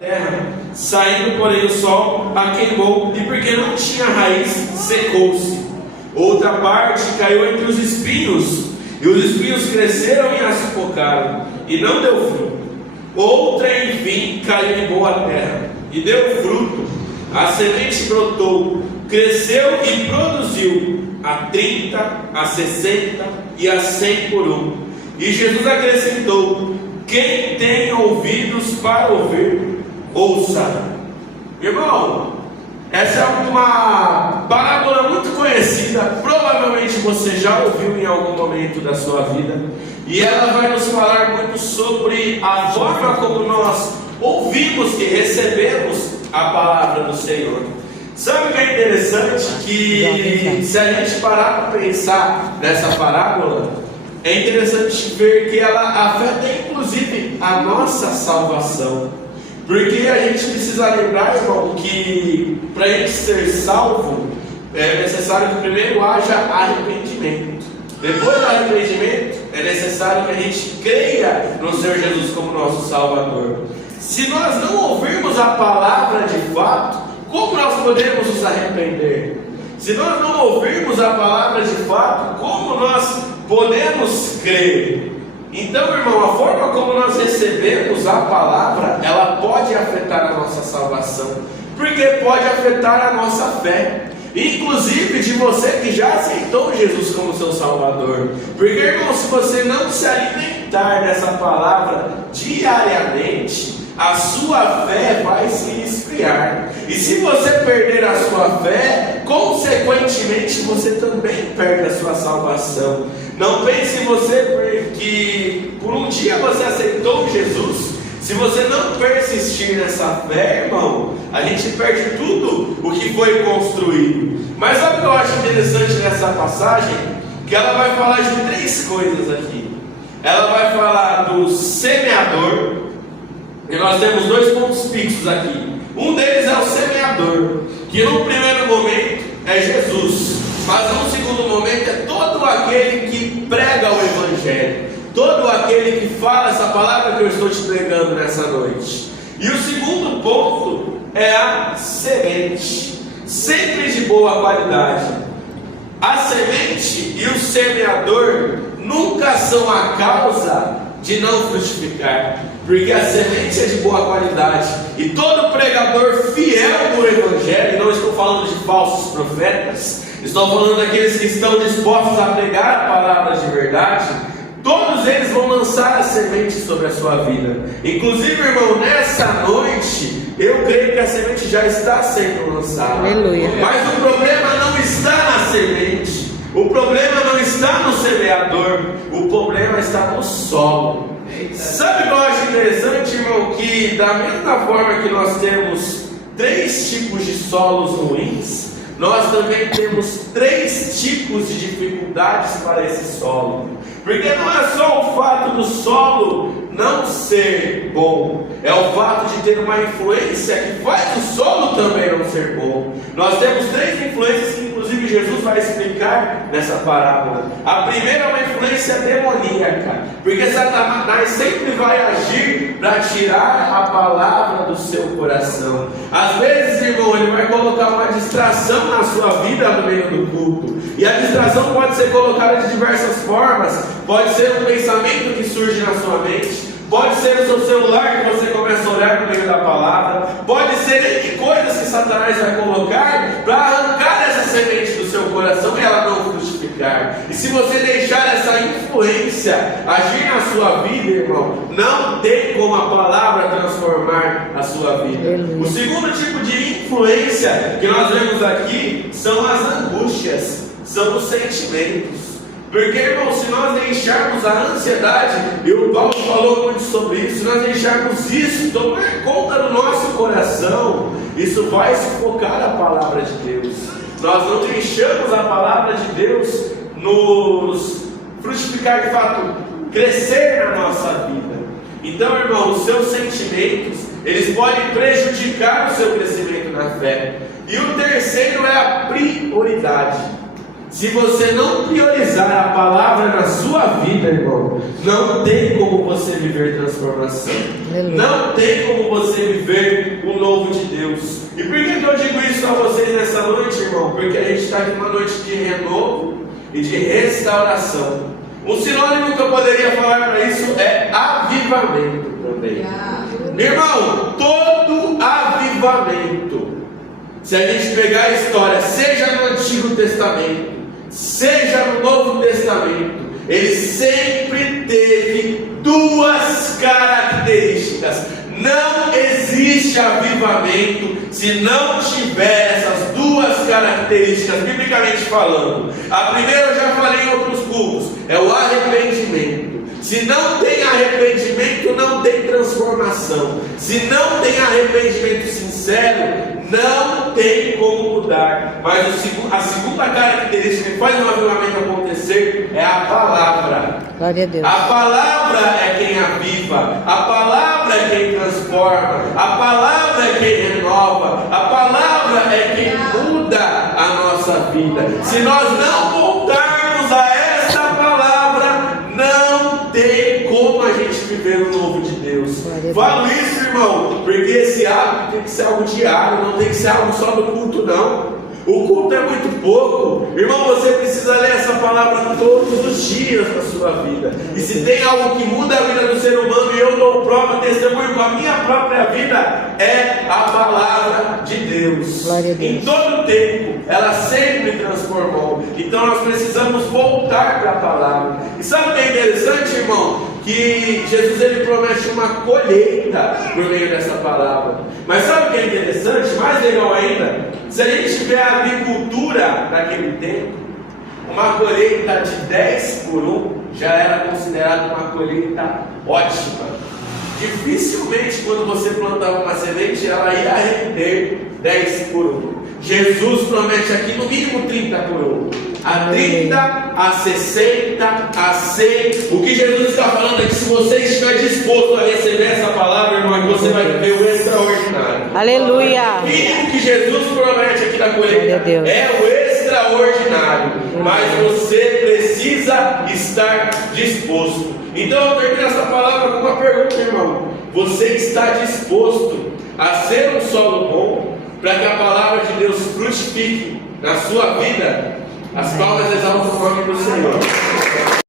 terra. Saindo, porém, o sol a queimou, e porque não tinha raiz, secou-se. Outra parte caiu entre os espinhos, e os espinhos cresceram e a sufocaram, e não deu fruto. Outra, enfim, caiu em boa terra, e deu fruto. A semente brotou, cresceu e produziu a 30, a 60 e a 100 por um. E Jesus acrescentou: quem tem ouvidos para ouvir, ouça. Irmão, essa é uma parábola muito conhecida, provavelmente você já ouviu em algum momento da sua vida, e ela vai nos falar muito sobre a forma como nós ouvimos e recebemos a palavra do Senhor. Sabe o que é interessante? Que se a gente parar para pensar nessa parábola, é interessante ver que ela afeta inclusive a nossa salvação. Porque a gente precisa lembrar, irmão, que para a gente ser salvo é necessário que primeiro haja arrependimento. Depois do arrependimento é necessário que a gente creia no Senhor Jesus como nosso Salvador. Se nós não ouvirmos a palavra de fato, como nós podemos nos arrepender? Se nós não ouvirmos a palavra de fato, como nós podemos crer? Então, irmão, a forma como nós recebemos a palavra, ela pode afetar a nossa salvação, porque pode afetar a nossa fé, inclusive de você que já aceitou Jesus como seu Salvador. Porque, irmão, se você não se alimentar dessa palavra diariamente, a sua fé vai se esfriar. E se você perder a sua fé, consequentemente você também perde a sua salvação. Não pense você que por um dia você aceitou Jesus. Se você não persistir nessa fé, irmão, a gente perde tudo o que foi construído. Mas sabe o que eu acho interessante nessa passagem? Que ela vai falar de 3 coisas aqui. Ela vai falar do semeador, e nós temos 2 pontos fixos aqui. Um deles é o semeador, que no primeiro momento é Jesus, mas no segundo momento é todo aquele que prega o Evangelho, todo aquele que fala essa palavra que eu estou te pregando nessa noite. E o segundo ponto é a semente, sempre de boa qualidade. A semente e o semeador nunca são a causa de não frutificar, porque a semente é de boa qualidade, e todo pregador fiel do Evangelho, não estou falando de falsos profetas, estou falando daqueles que estão dispostos a pregar a palavra de verdade, todos eles vão lançar a semente sobre a sua vida. Inclusive, irmão, nessa noite, eu creio que a semente já está sendo lançada. Aleluia. Mas o problema não está na semente, o problema não está no semeador, o problema está no solo. Sabe o que eu acho interessante, irmão? Que da mesma forma que nós temos 3 tipos de solos ruins, nós também temos 3 tipos de dificuldades para esse solo. Porque não é só o fato do solo não ser bom, é o fato de ter uma influência que faz o solo também não ser bom. Nós temos 3 influências que inclusive Jesus vai explicar nessa parábola. A primeira é uma influência demoníaca, porque Satanás sempre vai agir para tirar a palavra do seu coração. Às vezes, irmão, ele vai colocar uma distração na sua vida no meio do culto, e a distração pode ser colocada de diversas formas. Pode ser um pensamento que surge na sua mente, pode ser o seu celular que você começa a olhar no meio da palavra, pode ser coisas que Satanás vai colocar para arrancar essa semente do seu coração e ela não frutificar. E se você deixar essa influência agir na sua vida, irmão, não tem como a palavra transformar a sua vida. O segundo tipo de influência que nós vemos aqui são as angústias, são os sentimentos. Porque, irmão, se nós deixarmos a ansiedade, e o Paulo falou muito sobre isso, se nós deixarmos isso tomar conta do nosso coração, isso vai sufocar a palavra de Deus. Nós não deixamos a palavra de Deus nos frutificar de fato, crescer na nossa vida. Então, irmão, os seus sentimentos, eles podem prejudicar o seu crescimento na fé. E o terceiro é a prioridade. Se você não priorizar a palavra na sua vida, irmão, não tem como você viver transformação. Não tem como você viver isso a vocês nessa noite, irmão, porque a gente está aqui numa noite de renovo e de restauração. Um sinônimo que eu poderia falar para isso é avivamento também. Irmão, todo avivamento, se a gente pegar a história, seja no Antigo Testamento, seja no Novo Testamento, ele sempre teve duas características. Não existe avivamento se não tiver essas duas características, biblicamente falando. A primeira eu já falei em outros cultos, é o arrependimento. Se não tem arrependimento, não tem transformação. Se não tem arrependimento sincero, não tem como mudar. Mas a segunda característica que faz um avivamento acontecer é a palavra. Glória a Deus. A palavra é quem aviva, a palavra é quem transforma, a palavra é quem renova, a palavra é quem muda a nossa vida. Se nós não voltarmos a essa palavra, não tem como a gente viver o novo de Deus. Falo isso, irmão, porque esse hábito tem que ser algo diário, não tem que ser algo só do culto, não. O culto é muito pouco. Irmão, você precisa ler essa palavra todos os dias da sua vida. E se tem algo que muda a vida do ser humano, e eu dou prova, testemunho com a minha própria vida, é a palavra de Deus. Em todo tempo, ela sempre transformou. Então nós precisamos voltar para a palavra. E sabe o que é interessante, irmão? Que Jesus ele promete uma colheita por meio dessa palavra. Mas sabe o que é interessante? Mais legal ainda, se a gente tiver a agricultura naquele tempo, uma colheita de 10 por 1 já era considerada uma colheita ótima. Dificilmente quando você plantava uma semente, ela ia render 10 por 1. Jesus promete aqui no mínimo 30 por 1. A 30, a 60, a 100. O que Jesus está falando é que se você estiver disposto a receber essa palavra, irmão, você vai ver o extraordinário. Aleluia. O mínimo que Jesus promete aqui na colheita é o extraordinário. Mas você precisa estar disposto. Então eu termino essa palavra com uma pergunta, irmão. Você está disposto a ser um solo bom para que a palavra de Deus frutifique na sua vida? As palmas exaltam o nome do Senhor.